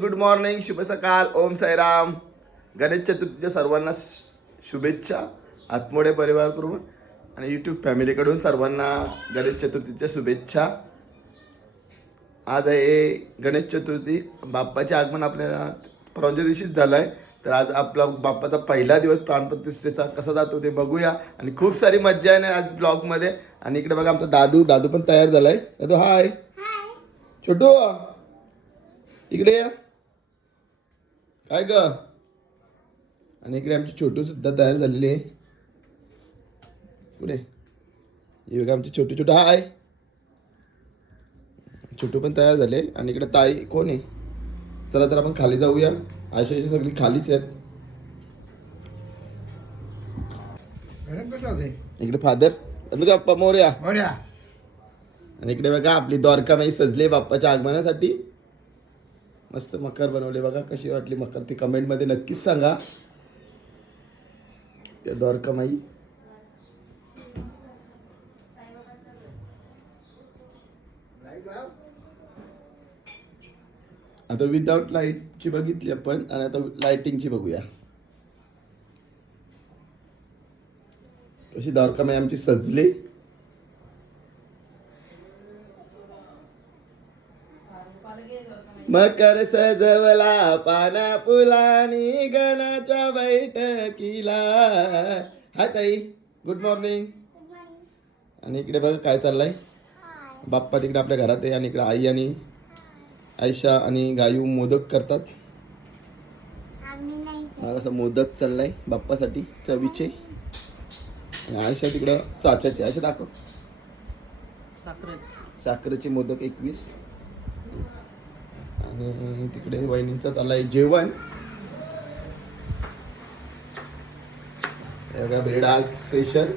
Good morning शुभ सकाळ ओम साईराम. गणेश चतुर्थीच्या सर्वांना शुभेच्छा. आत्मोडे परिवारकडून आणि यूट्यूब फॅमिलीकडून सर्वांना गणेश चतुर्थीच्या शुभेच्छा. आज आहे गणेश चतुर्थी. बाप्पाचे आगमन आपल्या परवाच्या दिवशीच झालं आहे तर आज आपला बाप्पाचा पहिला दिवस प्राणप्रतिष्ठेचा. कसा जातो ते बघूया. आणि खूप सारी मज्जा आहे ना आज ब्लॉगमध्ये. आणि इकडे बघा आमचा दादू. दादू पण तयार झालाय. दादू हाय छोटू इकडे या. काय ग? आणि इकडे आमची छोटू सुद्धा तयार झालेली आहे. पुढे. हे बघा आमची छोटू छोटू हाय. छोटू पण तयार झाले. आणि इकडे ताई कोण आहे? चला तर आपण खाली जाऊया. अशी सगळी खालीच आहेत. इकडे फादर. बाप्पा मोर्या. आणि इकडे बघा आपली द्वारकामाई सजले बाप्पाच्या आगमनासाठी. मस्त मकर बनवले बघा कशी वाटली मकर ती कमेंटमध्ये नक्कीच सांगा. त्या द्वारकामाई आता विदाउट लाईटची बघितली आपण आणि आता लाइटिंगची बघूया. कशी द्वारकामाई आमची सजली. मकर सजवला पाना फुलानी गणाच्या बैठकीला. हाय ताई गुड मॉर्निंग आणि इकडे बघा काय चाललंय. बाप्पा तिकडे आपल्या घरात आहे आणि इकडे आई आणि आयशा आणि गायू मोदक करतात. कसा मोदक चाललाय बाप्पासाठी चवीचे. आणि आयशा तिकडं साच्याचे. आयशा दाखव. साखरेचे मोदक एकवीस. आणि तिकडे वहिनींचा चाललाय जेवण. हे बघा ब्रेड स्पेशल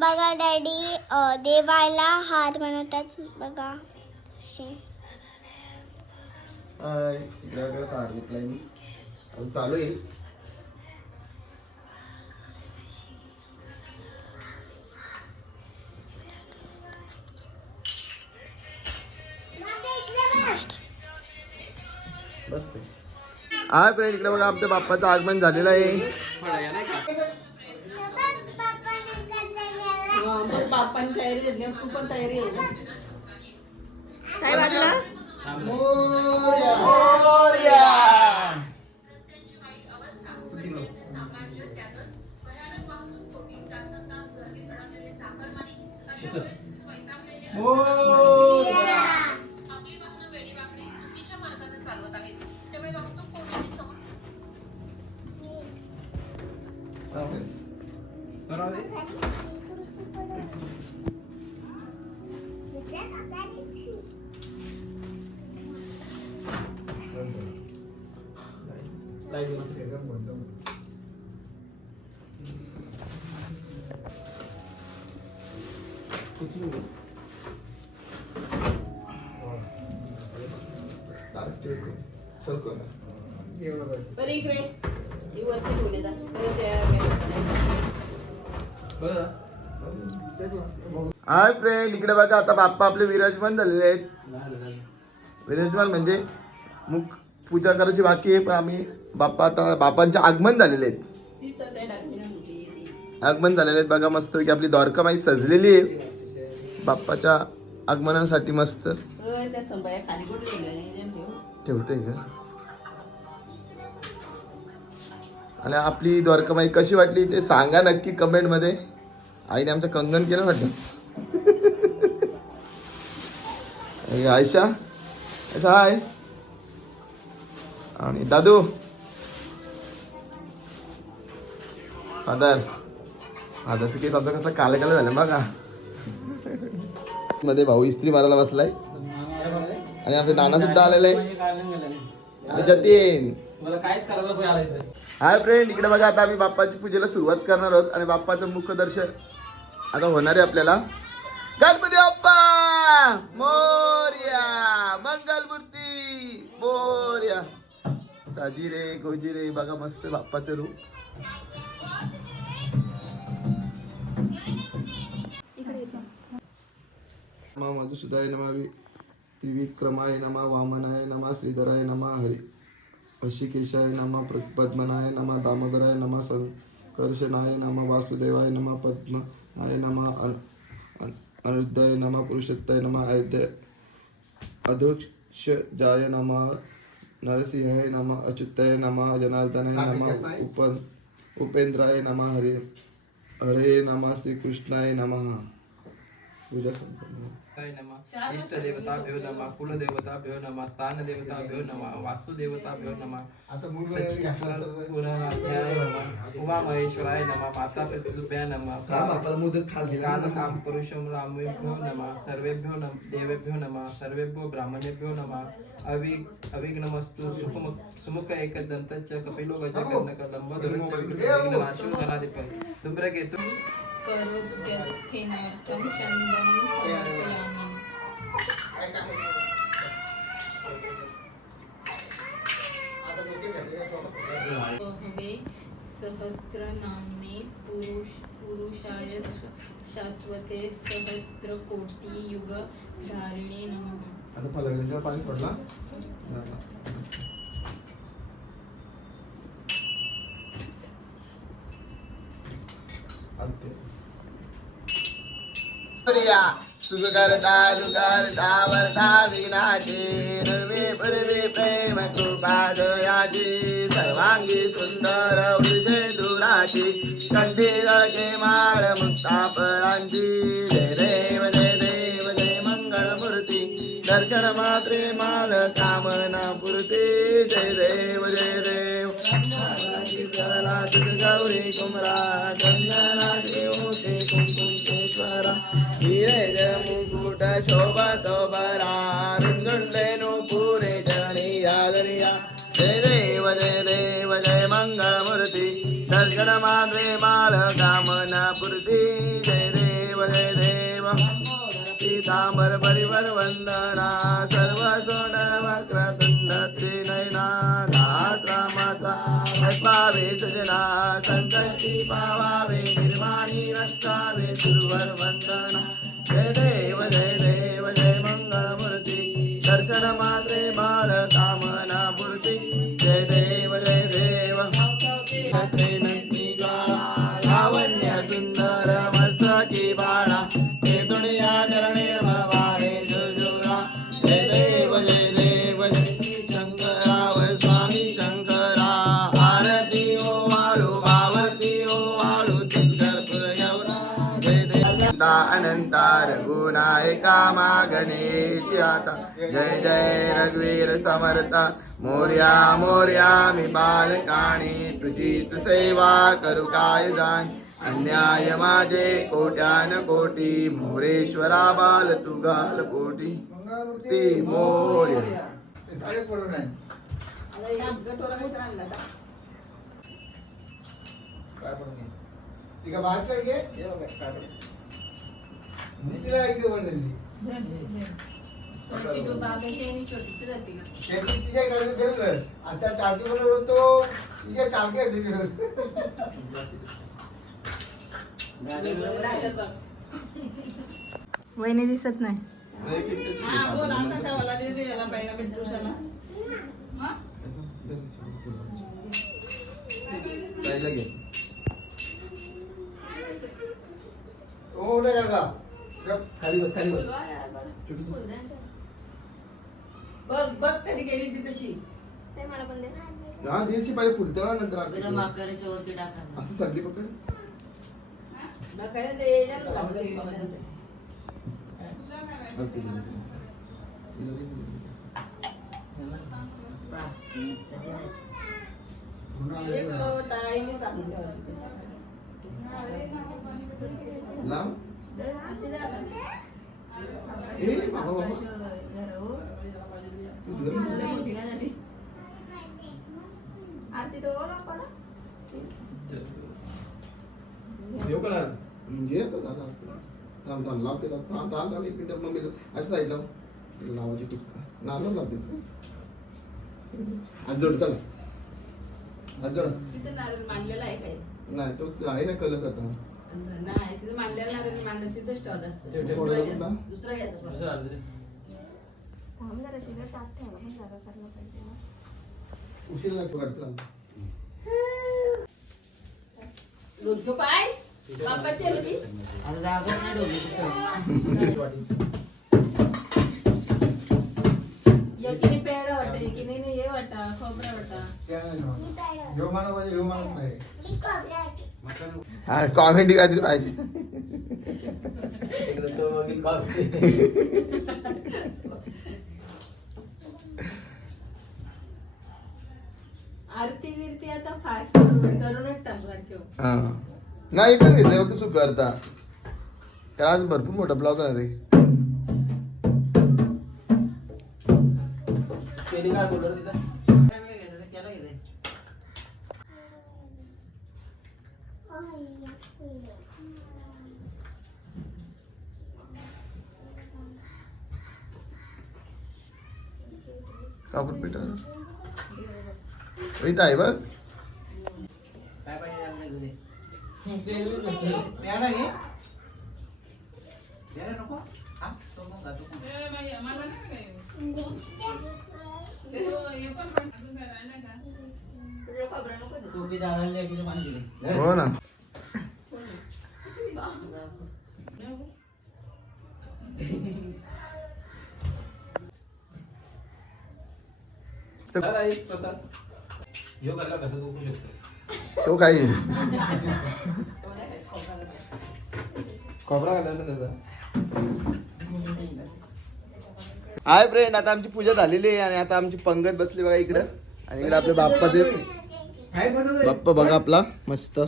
बघा डॅडी देवाला हार बनवतात बघा. सार घेतलाय मी. चालू आहे. हाय फ्रेंड इकडे बघा आमच्या बाप्पाचं आगमन झालेलं आहे. बाप्पानी तयारी झाली तू पण तयारी आहे ना काय वाटलं बरं हाय फ्रेंड इकडे बघा आता बाप्पा आपले विराजमान झालेले आहेत. विराजमान म्हणजे मुख पूजा करायची बाकी आहे पण आम्ही बाप्पा आता बापांचे आगमन झालेले आहेत. आगमन झालेले आहेत बघा मस्त की आपली द्वारकामाई सजलेली आहे. बाप्पाच्या आगमनासाठी मस्त. ठेवते का? आणि आपली द्वारकामाई कशी वाटली ते सांगा नक्की कमेंटमध्ये. आईने आमचं कंगन केलं वाटलं हे आयशा आयशा हाय आणि दादू फादर फादरचं केस आमचा कसं काले काले झालं बघा मध्ये भाऊ इस्त्री मारायला बसलाय आणि आमचे नाना सुद्धा आलेले आणि जतीन हाय फ्रेंड इकडे बघा आता आम्ही बाप्पाची पूजेला सुरुवात करणार आहोत आणि बाप्पाचं मुख दर्शन आता होणार आहे आपल्याला गणपती बाप्पा मोर्या मंगलमूर्ती मोर्या. साजिरे गोजिरे बघा मस्त बाप्पाचं रूप. येतो. मधुसूदाय नमः त्रिविक्रमाय नमः वामनाय नमः श्रीधराय नमः हरि हशिकेशाय नमः पद्मनाय नमः दामोदराय नमः संकर्षणाय नमः वासुदेवाय नमः पद्मनाय नमः अन- अनिरुद्धाय नमः पुरुषोत्ताय नमः अयोध्या अधोक्षजाय नमः नरसिंहाय नमः अच्युताय नमः जनार्दनाय नमः उप उपेंद्राय नमः हरे हरे नमः श्रीकृष्णाय नमः। पूजा नमः इष्ट देवताभ्यो नमः कुलदेवताभ्यो नमः स्थानदेवताभ्यो नमः वास्तुदेवताभ्यो नमः पुराणाध्याय नमः उमामहेश्वराय नमः माता पितृभ्या नमः रामेभ्यो नमः सर्वेभ्यो नम देवेभ्यो नमः सर्वेभ्यो ब्राह्मणेभ्यो नमः अवि अविघ्नमस्तु सुखम सुमुख एकदन्तच्च कपिलो विघ्ननाशो गणाधिपति धूम्रकेतु करोत्यर्थेनार्थं चन्दनं समर्पयामि बहवे सहस्रनामे पुरुष पुरुषाय शाश्वते सहस्रकोटियुगधारिणे नमः. आता पाणी सोडला. या सुख करता दुखरता वर्ता विनाशी नवे पूर्वी प्रेम कृपा सर्वांगी सुंदर उर्जे दुराची. कंठी गळके माळ मुक्ता फळांची जय दर्शन मात्रे माल कामना पुरते जय देव जय देव गौरी कुमरा चंदना देवते कुंकुमेश्वरा हिरे जय मुकुट शोभत बरा रुंजुंडेनु पुरे जनी यादरिया जय देव जय देव जय मंगळ दर्शन मात्रे माळ कामना पुरती जय देव जय देव तामर परिवर वंदना सर्व सोड वक्र तुंड त्रिनयना रामाचा पावे सजना संकटी पावावे निर्वाणी रक्षावे सुरवर वंदना। जय देव जय देव जय मंगळ मूर्ती दर्शन मात्रे बाळ कामना मूर्ती। जय देव जय देव। आता जय जय रघुवीर समर्था। मोर्या मोर्या मी बालकाणी तुझीच सेवा करू काय जाण अन्याय माझे कोट्यान कोटी मोरेश्वरा बाल तू घाल पोटी। ती मोर्या? काय पडून आता टाकी. वहिनी दिसत नाही. हा, बोल, आता ठेवायला दे दे याला पहिला घे. का खाली बस खाली बस. बघ बघ कधी गेली ती तशी. हा द्यायची पाहिजे पुढे तेव्हा नंतर तुला आपण माकरच्या वरती टाका असं सगळी पकड. दे. एक. लाव. ए बाबा तू. देव कळा म्हणजे थांब थांब लाव त्याला थांब थांब थांब एक मिनिट मग मी असं साईड लाव. लावाची टिक्का नारळ का? आज जोड चला. आज जोड. तिथे नारळ मांडलेला आहे काय? नाही तो आहे ना कलच आता. नाही तिथं मांडलेलं असतं. दुसरा घ्यायचा. दुसरा घ्यायचा दुसरं आणलं रे. थांब जरा तिला ताप ठेवायला पण जागा करायला पाहिजे ना. उशीर लागतो वाटतं दोनशे पाय बापाची आहे ती. एकीने पेढा वाटतं एकीने नाही हे वाटा खोबरा वाटा। घेऊ मानव पाहिजे घेऊ मानत नाही हा कॉमेडी काहीतरी पाहिजे आता फास्ट फॉरवर्ड करूनच टाकणार हा. नाही पण घेतलं फक्त सुख करता? कारण आज भरपूर मोठा ब्लॉग आहे रे. त्यांनी काय बोललं रे तिथं? कापूर पिठा. इथं आहे बघ हो, ना प्रसाद. तो काही. खोबरा घालायला ना त्याचा? हाय फ्रेंड आता आमची पूजा झालेली आहे आणि आता आमची पंगत बसली बघा इकडं. आणि इकडे आपले बाप्पाचे काय बनवलंय बाप्पा बघा आपला मस्त.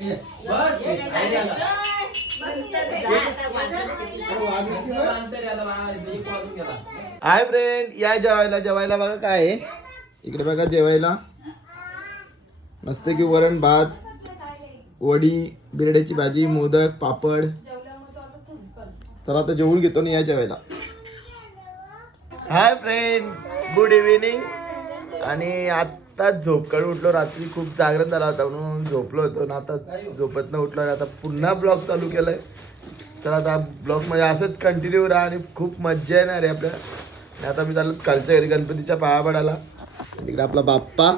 ये. हाय फ्रेंड या जेवायला जेवायला बघा काय आहे. इकडे बघा जेवायला. मस्त की वरण भात वडी बिरड्याची भाजी मोदक पापड. तर आता जेवून घेतो ना या जेवायला. हाय फ्रेंड गुड इव्हिनिंग आणि आता झोप काढून उठलो रात्री खूप जागरण झाला होता म्हणून झोपलो होतो ना आता झोपत न उठलो आणि आता पुन्हा ब्लॉग चालू केलाय. तर आता ब्लॉगमध्ये असंच कंटिन्यू राहा आणि खूप मज्जा येणार आहे आपल्याला. आता मी चाललो कालच्या घरी गणपतीच्या पाया पडायला. तिकडे आपला बाप्पा.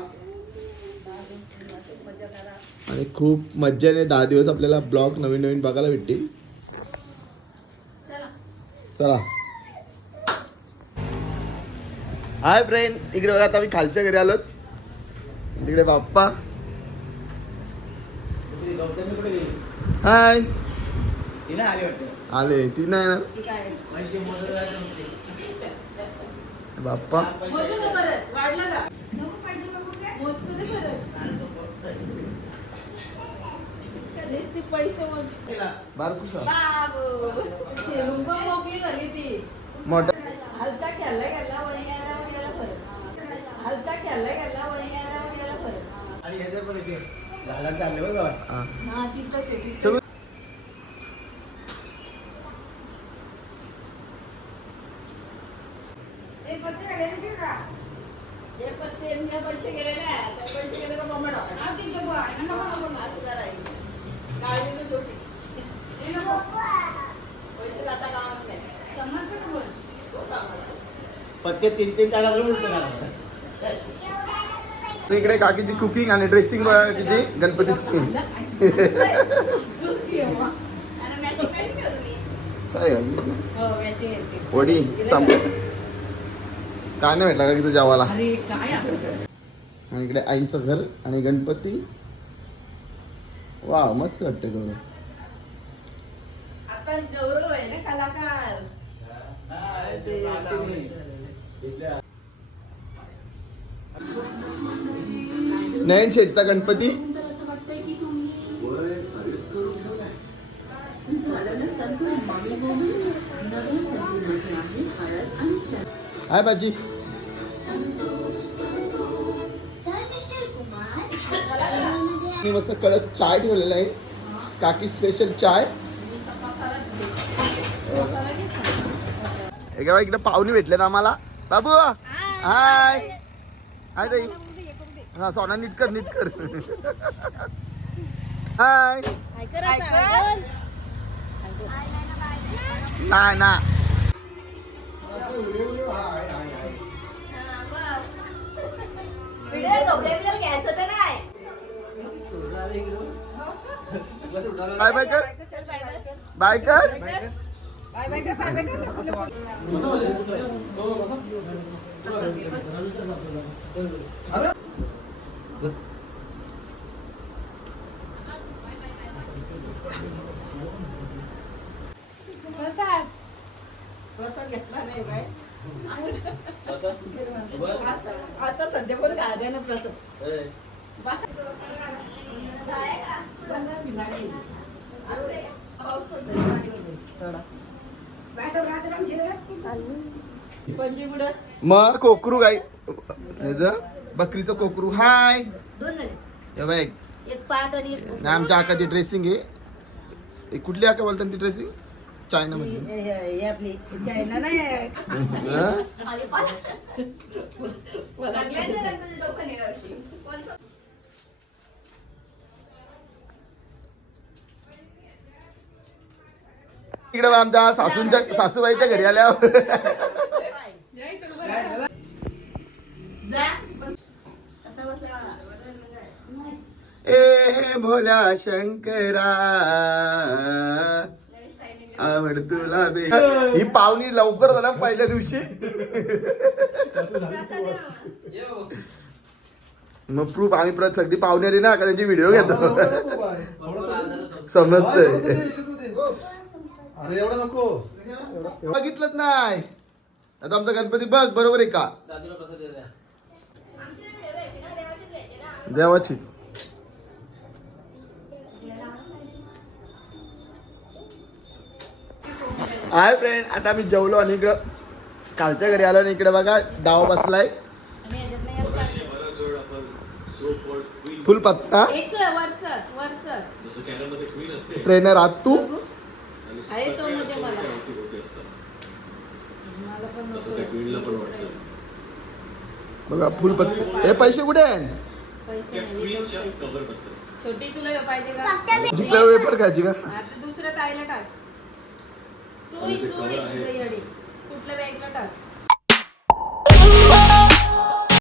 आणि खूप मज्जा येणे दहा दिवस आपल्याला ब्लॉग नवीन नवीन बघायला भेटतील. चला. हाय फ्रेंड इकडे बघा आता मी खालच्या घरी आलो तिकडे बाप्पा. हाय. आले ती नाही ना. बाप्पा. मोठा. हलता खेळला फरक हलता खेळला खेळला पैसे गेले ना त्या पैसे गेले का बोंबाडा. काळजी छोटी. पैसे जाता कामात नाही. तो सांभाळतो. पत्ते तीन तीन टाका तर इकडे काकीची कुकिंग आणि ड्रेसिंग काकीची गणपतीची काय? हो. वडी सांबार काय नाही भेटला का अरे काय आहे? आणि इकडे आईचं घर आणि गणपती वा मस्त वाटतं गौरव गौरव आहे ना कलाकार नयन शेठचा गणपती. हाय बाजी. मी मस्त कडक चाय ठेवलेला आहे. काकी स्पेशल चाय. बघा इकडे पाहुणे भेटले ना आम्हाला. बाबू हाय हाय ताई. हा सोना नीट कर नीट कर. हाय. नाही ना. नाही. बाय बाय कर. बाय कर. प्रसाद घेतला नाही काय आता सध्या पण काय ना प्रसाद पंजी पुढं मग कोकरू गाई. बकरीचं कोकरू. हाय. हे बघ. एक पाट आणि एक ना आमच्या आकाची ड्रेसिंग आहे. हे कुठली आका बोलतात ती ड्रेसिंग चायना मध्ये हे आपली. चायना नाही. हं? इकडे आमच्या सासूंच्या सासूबाईच्या घरी आल्यावर. ए भोल्या शंकरा. आवड तुला बे. ही पाहुणी लवकर झाला पहिल्या दिवशी. मग प्रूफ आम्ही परत सगळी पाहुणे आली ना का त्यांची व्हिडिओ घेतो? समजतंय. अरे एवढं नको. बघितलंच नाही. आता आमचा गणपती बघ बरोबर आहे का? देवाची. हाय फ्रेंड आता मी जेवलो आणि इकडं कालच्या घरी आलो आणि इकडे बघा डाव बसलाय. फुल पत्ता. ट्रेनर आत तू. पण. बघा फुल पत्ता हे पैसे कुठे आहे. छोटी तुला पाहिजे का? वेपर खायची का? आता दुसऱ्या ताईला टाक तू येडी. कुठल्या बॅगला टाक.